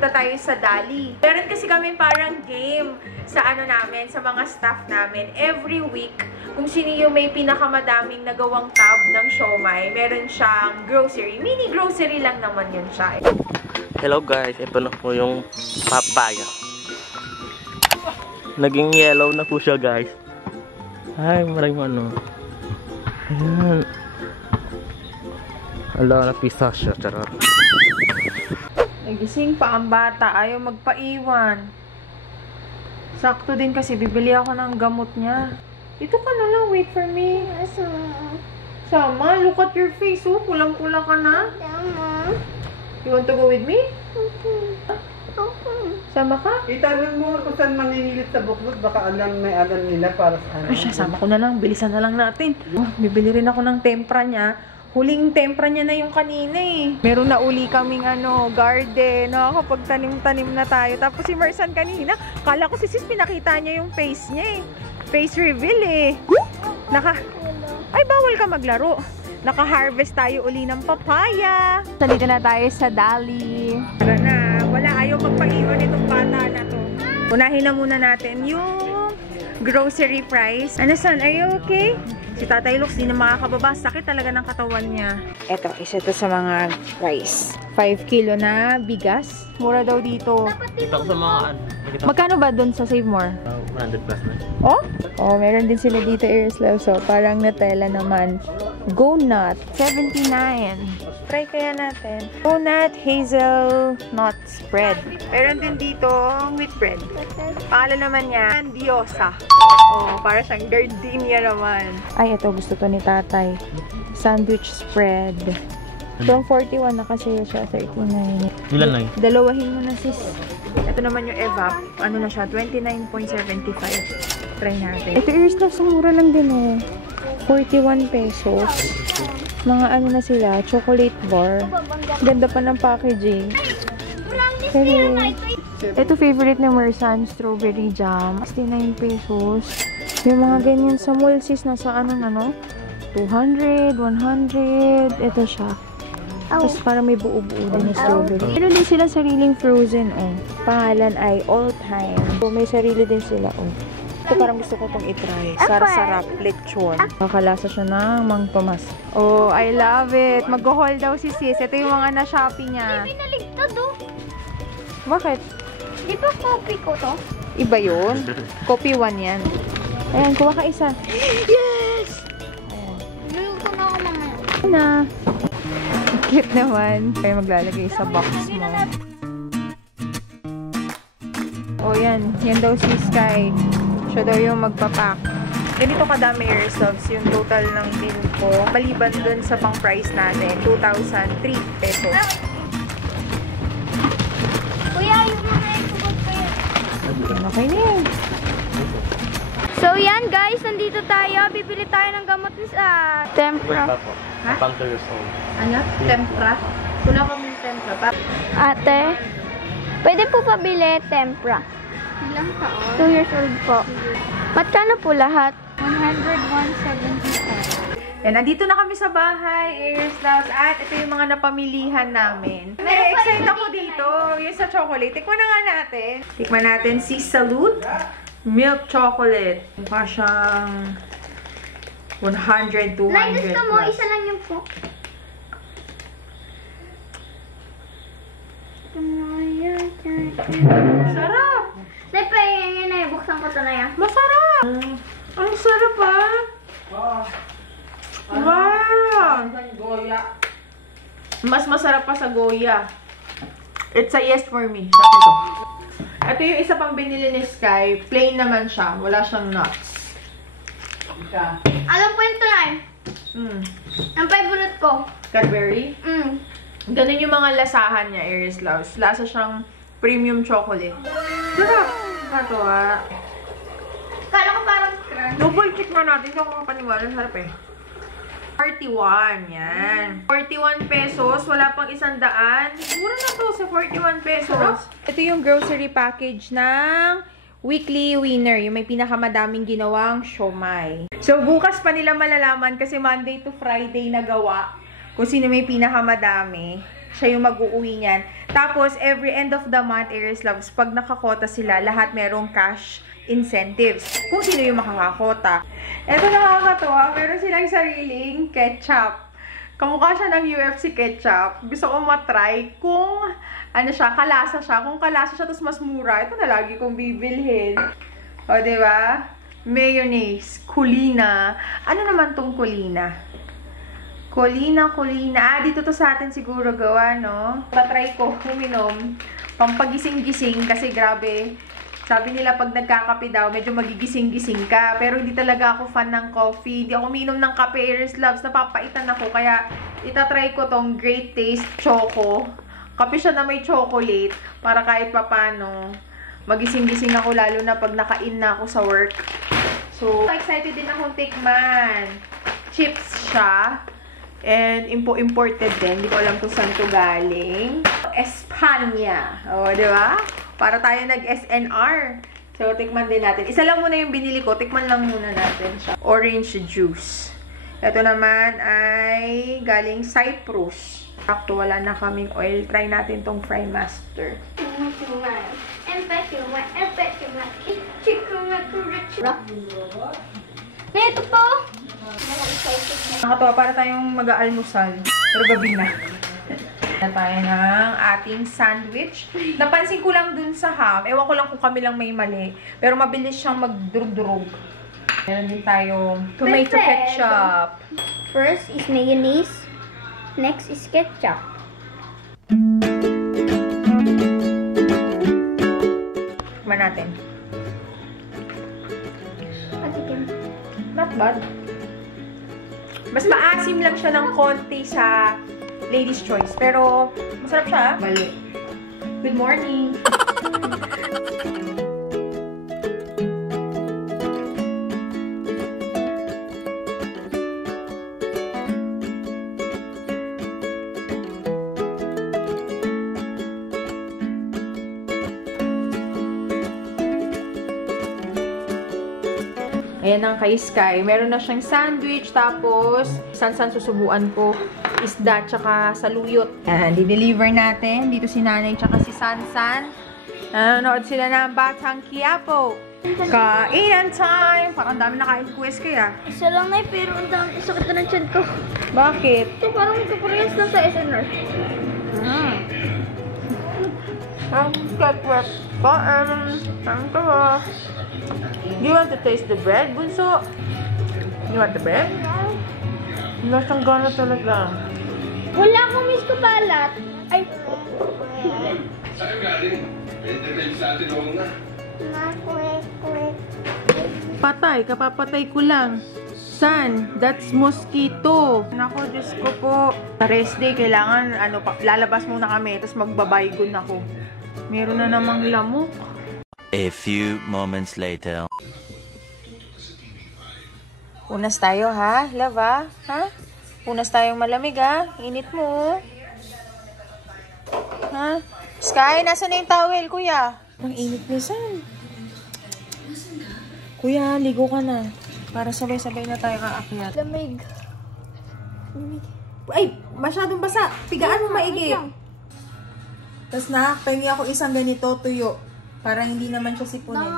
pupunta tayo sa Dali. Meron kasi kami parang game sa ano namin, sa mga staff namin. Every week, kung sino yung may pinakamadaming nagawang tab ng siomai, meron siyang grocery. Mini grocery lang naman yun siya. Hello guys, ito na po yung papaya. Naging yellow na po siya guys. Ay, maraming ano. Ayan. Ala, napisa siya. Charot. Nagising pa ang bata. Ayaw magpaiwan. Sakto din kasi bibili ako ng gamot niya. Dito ka na lang. Wait for me. Sama, look at your face. Oh, pulang-pula ka na. You want to go with me? Sama ka? Itanong mo kung saan maninilit sa buklod. Baka may alam nila para sa ano. Ay siya, sama ko na lang. Bilisan na lang natin. Oh, bibili rin ako ng tempra niya. Huling tempra niya na yung kanina eh. Meron na uli kaming garden. Nakakapagtanim-tanim na tayo. Tapos si Marsan kanina, kala ko si sis pinakita niya yung face niya eh. Face reveal eh. Ay, bawal ka maglaro. Naka-harvest tayo uli ng papaya. Salita na tayo sa Dali. Tara na. Wala, ayaw magpaiwan itong bata na to. Unahin na muna natin yung grocery price. Ano son, are you okay? Si Tatay Lux, di na makakababa. Sakit talaga ng katawan niya. Eto, isa to sa mga rice. 5 kilo na bigas. Mura daw dito. Ito ko sa mga Magkano ba dun sa Save More? 100 plus na. Oh? Oh, meron din sila dito, Airslav. So, parang Nutella naman. Go Nut, 79. Try kaya natin. Go Nut Hazelnut Spread. Meron din dito wheat bread. Pangalan naman niya, Diosa. Oh, para siyang gardenia naman. Ay, ito gusto to ni Tatay. Sandwich spread. From 41 na kasi siya, 39. Ilan lang? Dalawahin mo na sis. Ito naman yung Evap. Ano na siya, 29.75. Try natin. Ito Airslav, sa mura lang din oh. 41 pesos. Mga ano na sila, chocolate bar. Ganda pa ng packaging. Pero, ito favorite na Marsan, strawberry jam. 69 pesos. Yung mga ganyan sa mall sis, nasa ano na no? 200, 100. Ito siya. Tapos parang may buo-buo din na strawberry. Meron din sila sariling frozen oh. Pangalan ay All Time. So, may sarili din sila oh. Ito parang gusto ko itong itry. Sarap-sarap, lechon. Makalasa siya ng Mang Tomas. Oh, I love it. Mag-haul daw si sis. Ito yung mga na-shopee niya. Hindi naligtad oh. Bakit? Di ba copy ko to? Iba yun. Copy 1 yan. Ayan, kuha ka isa. Yes! Ayan. Luluto na ako mamaya. Na. Cute naman. Kaya maglalagay sa box mo. Oh, yan. Yan daw si Sky. Siya daw yung magpapak. Ganito kadami Airsofts yung total ng bill ko. Maliban dun sa pang price natin, 2,003 pesos. Kuya, yung mga ikugot ko yun. Okay na yan. So yan guys, nandito tayo. Bibili tayo ng gamot sa tempra. Ha? Pang 2 years old. Ano? Tempra? Wala kami tempra. Ate, pwede po pabili tempra. Ilang taon? 2 years old po. Magkano po lahat? 100, 175. Yan, nandito na kami sa bahay, Airslavs, at ito yung mga napamilihan namin. Na-excite ako dito, yung sa chocolate. Tikman na nga natin. Tikman natin si Salute Milk Chocolate. Mukha siyang 100, 200 Nay, gusto mo? plus. Isa lang yung po. Sarap! Nay, pahingan na. Buksan ko to na yan. Masarap! Ang sarap ah! Wow! Mas masarap pa sa Goya. It's a yes for me. Sabi ko. Ito yung isa pang binili ni Sky. Plain naman siya. Wala siyang nuts. Alam ko yung tulay. Ang favorite ko. Cadbury. Ganun yung mga lasahan niya, Airslavs. Lasa siyang premium chocolate. Sarap! Katuwa. Kala ko parang crunch. Double check na natin. Hindi ako makapaniwala. Sarap eh. 41. Yan. 41 pesos. Wala pang 100. Mura na to sa 41 pesos. Ito yung grocery package ng weekly winner. Yung may pinakamadaming ginawang siomai. So, bukas pa nila malalaman kasi Monday to Friday na gawa. Kung sino may pinakamadami. Siya yung mag-uuwi niyan. Tapos, every end of the month, Aries Loves, pag nakakota sila, lahat merong cash incentives. Kung sino yung makakakota. Ito nakakatawa, meron silang sariling ketchup. Kamukha siya ng UFC ketchup. Gusto ko matry kung ano siya, kalasa siya. Kung kalasa siya, tapos mas mura. Ito na lagi kong bibilhin. O, diba? Mayonnaise. Kulina. Ano naman tong kulina? Kulina. Ah, dito to sa atin siguro gawa, no? Tatry ko uminom. Pampagising-gising kasi grabe. Sabi nila pag nagkakape daw, medyo magigising-gising ka. Pero hindi talaga ako fan ng coffee. Hindi ako uminom ng kape, Aries Loves. Napapaitan ako. Kaya itatry ko tong Great Taste Choco. Kape siya na may chocolate. Para kahit papano, magising-gising ako lalo na pag nakain na ako sa work. So, excited din akong tikman. Chips siya. And imported din. Hindi ko alam kung saan to galing. Espanya. O, di ba? Para tayo nag-SNR. So, tikman din natin. Isa lang muna yung binili ko. Tikman lang muna natin siya. Orange juice. Ito naman ay galing Cyprus. Sakto, wala na kaming oil. Try natin tong Fry Master. Ito po. Nakatawa, para tayong mag-aalmusal. Pero gabi na. Na tayo ng ating sandwich. Napansin ko lang dun sa ham. Ewan ko lang kung kami lang may mali. Pero mabilis siyang magdurug-durug. Meron din tayong tomato ketchup. First is mayonnaise. Next is ketchup. Tikman natin. Patikim. Not bad. Mas maasim lang siya ng konti sa Lady's Choice. Pero, masarap siya. Mali. Good morning. Ayan ang kay Sky. Meron na siyang sandwich. Tapos, san-san susubuan ko. Isda, tsaka saluyot. Ayan, di-deliver natin. Dito si Nanay, tsaka si Sansan. Nanonood sila ng Batang Quiapo. Kainan time! Parang dami na kain si Kuya Sky, ah. Isa lang na pero ang dami. Sakit na ng tiyan ko. Bakit? Ito parang magkaparehas lang sa SNR. Ang ketchup. Do you want to taste the bread, Bunso? You want the bread? Lasang gana talaga. Wala akong miss ko balat. Ay. Saan galing? Pwede kayo sa atin o nga. Patay, kapapatay ko lang. San? That's mosquito. Nako, Diyos ko po. Sa rest day, kailangan, lalabas muna kami, tapos magbabaygon ako. Meron na namang lamok. A few moments later. Unas tayo, ha? Love, ha? Unas tayong malamig, ha? Init mo. Ha? Sky, nasa na yung towel, kuya? Ang init nisan. Kuya, ligo ka na. Para sabay-sabay na tayo kaakyat. Lamig. Ay, masyadong basa. Tigaan mo maigi. Tapos na, pahingi ako isang ganito, tuyo. Para hindi naman siya sipunin.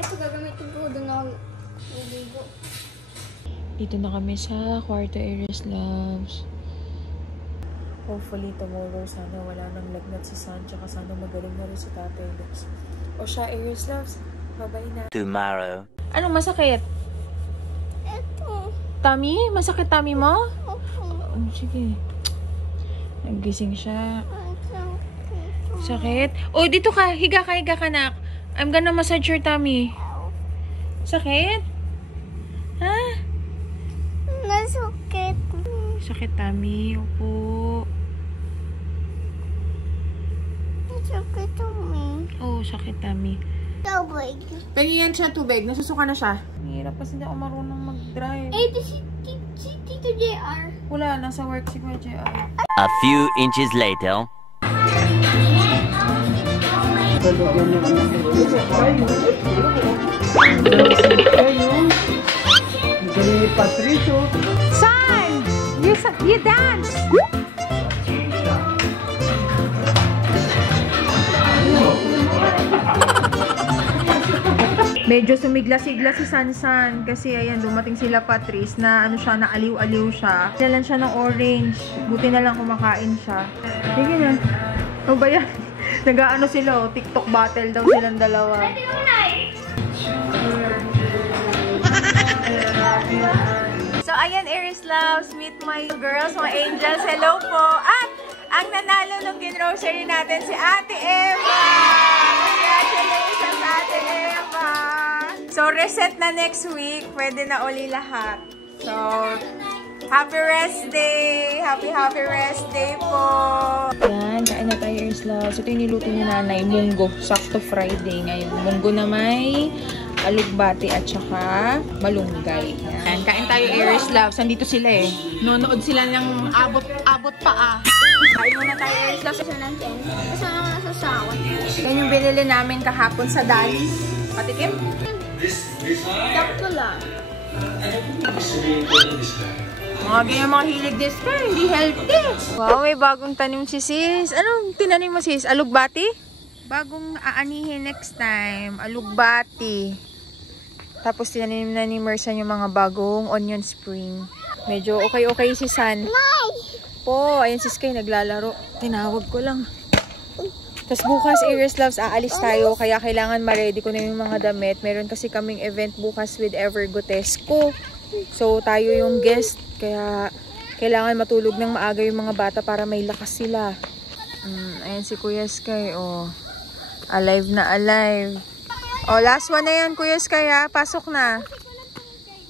Ito gagamitin ko doon ako niligo. Dito na kami sa kwarto, Aries Loves. Hopefully tomorrow, sana wala nang lagnat si San, tsaka sana magaling na rin si Tatay Lux. O siya, Aries Loves, bye-bye na. Tomorrow. Anong masakit? Ito. Tummy? Masakit tummy mo? Sige. Nagising siya. Sakit? Oh, dito ka. Higa ka, nak. I'm gonna massage your tummy. Sakit? Ha? Nasukit. Sakit tummy. Opo. Nasukit tummy. Oh, sakit tummy. Tubig. Pengiyan siya tubig. Nasusuka na siya. Hirap kasi hindi ako marunong mag-drive. Eh, ito si Tito JR. Wala, nasa work si Kuya JR. A few inches later. Patricio. Son! You dance! Medyo sumigla-sigla si Sansan kasi ayan, dumating sila Patrice na ano siya, na aliw-aliw siya. Dalan siya ng orange. Buti na lang kumakain siya. Sige na. O ba yan? Nag-ano sila, oh, TikTok battle daw silang dalawa. So, ayan, Aries Loves, meet my girls, mga angels. Hello po. At, ang nanalo ng grocery natin si Ate Eva. Congratulations, Ate Eva. So, reset na next week. Pwede na uli lahat. So, happy rest day. Happy rest day po. Yan, kain na tayo, Aries Loves. Ito yung niluto ni Nanay, munggo. Sakto Friday ngayon. Munggo na may alugbati at saka malunggay. Yan, kain tayo, Aries Loves. Nandito sila eh. Nonood sila ng abot pa ah. Kain muna tayo, Aries Loves. Yan yung binili namin kahapon sa Dali. Patikim? Sakto lang. Mga ganyan mga hilig this ka, hindi healthy. Wow, may bagong tanim si sis. Anong tinanim mo sis? Alugbati? Bagong aanihin next time. Alugbati. Tapos tinanim na ni Mersan yung mga bagong onion spring. Medyo okay si San. Po, ayun si Sky naglalaro. Tinawag ko lang. Tapos bukas, Aries Loves, aalis tayo. Kaya kailangan ma-ready ko na yung mga damit. Meron kasi kaming event bukas with Evergotesco. So, tayo yung guest. Kaya kailangan matulog ng maaga yung mga bata para may lakas sila. Ayan si Kuya Sky. Oh. Alive na alive. Oh, last one na yan, Kuya Sky, ha? Pasok na.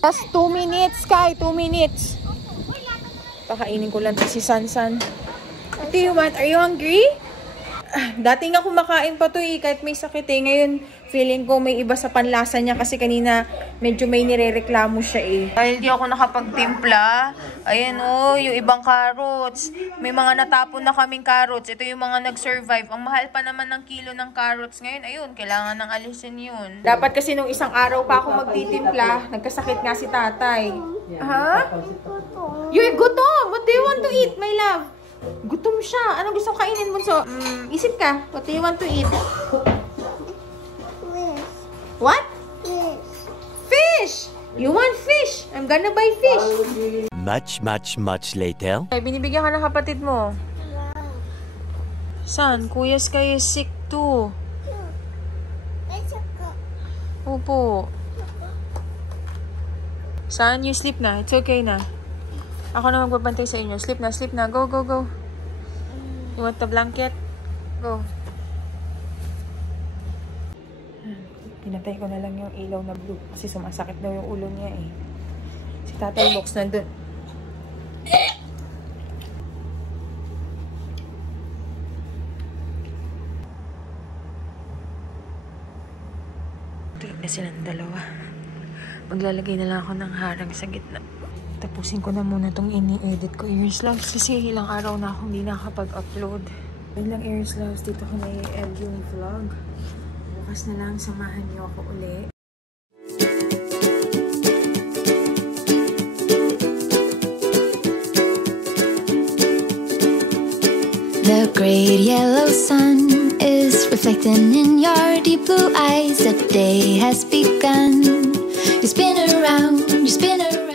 Just 2 minutes, Sky. 2 minutes. Pakainin ko lang si Sansan. What do you want? Are you hungry? Dati nga kumakain pa to eh, kahit may sakit eh. Ngayon, feeling ko may iba sa panlasa niya kasi kanina medyo may nirereklamo siya eh. Dahil di ako nakapagtimpla, ayan oh, yung ibang carrots. May mga natapon na kaming carrots. Ito yung mga nag-survive. Ang mahal pa naman ng kilo ng carrots ngayon. Ayun, kailangan nang alisin yun. Dapat kasi nung isang araw pa ako magtitimpla, nagkasakit nga si tatay. Ha? You're gutom! What do you want to eat, my love? Gutom siya. Anong gusto kainin mo? So, isip ka. What do you want to eat? What? Fish! You want fish? I'm gonna buy fish. Much later. Ay, binibigyan ka ng kapatid mo. San? Kuya Sky is sick too. Opo. San? You sleep na. It's okay na. Ako na magbabantay sa inyo. Sleep na. Go. You want the blanket? Go. Pinatay ko na lang yung ilaw na blue. Kasi sumasakit daw yung ulo niya eh. Si Tatay Box nandun. Tulog na silang dalawa. Maglalagay na lang ako ng harang sa gitna. Tapusin ko na muna itong ini-edit ko, Aries Loves, kasi ilang araw na akong hindi nakapag-upload. Yun lang, Aries Loves, dito ko na i-end yung vlog. Bukas na lang, samahan niyo ako uli. The great yellow sun is reflecting in your deep blue eyes. The day has begun. You spin around, you spin around.